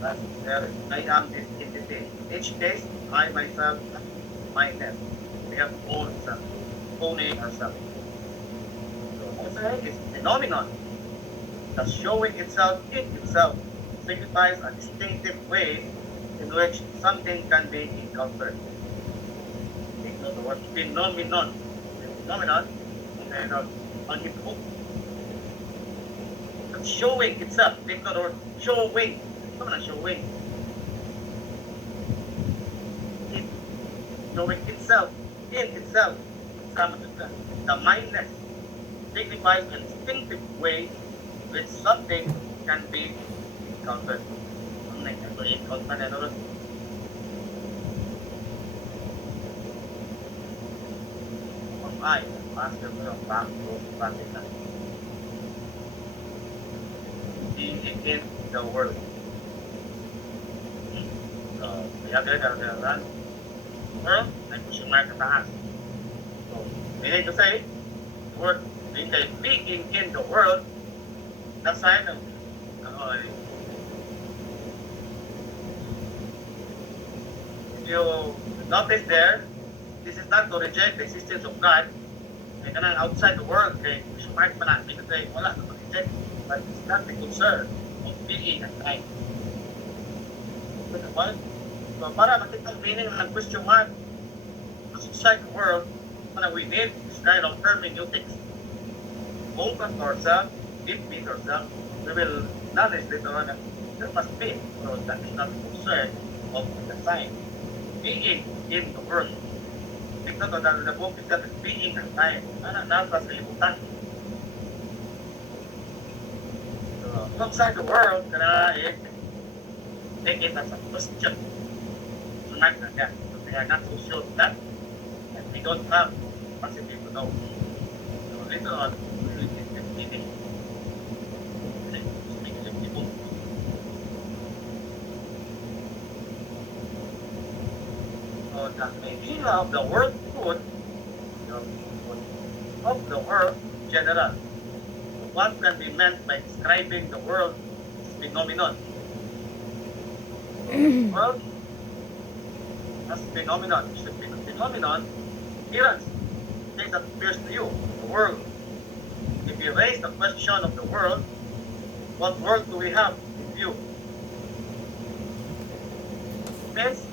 That's there. I am this entity. Each case, I myself, myself. We have own self, owning ourselves. So also, is phenomenon that showing itself in itself signifies a distinctive way in which something can be encountered. Take note of the word phenomenon. Phenomenon, and on its own, showing itself. Take note of the word showing. Come on, showing. It, showing itself in itself. The mindness signifies an instinctive way which something can be encountered. Something can be encountered and all. I, master of back to practice being in the world. So, we have the world, may question mark at taas. So, meaning to say, the word, being in the world, that's sign of, if you notice there, this is not to reject the existence of God. Kaya ka nang outside the world, kaya question mark pa na, meaning to say, wala na reject, but it's not the concern of being at time. So, para makita ang meaning ng question mark, outside the world, we need this kind of hermeneutics. Open to ourselves, deep into ourselves, we will notice later on that there must be, so that is not concern of the sign. Being in the world. Tignan to, the book is that being and time. Nasa sa libutan. So, outside the world, take it as a question. So, not that. So, we are not so sure of that. And we don't have capacity to know. So, later on, we will get the meaning. So, the idea of the world food, of the world in general, what can be meant by describing the world phenomenon? World as phenomenon. It should be a phenomenon, appearance, things that appears to you, the world. If you raise the question of the world, what world do we have in view? Means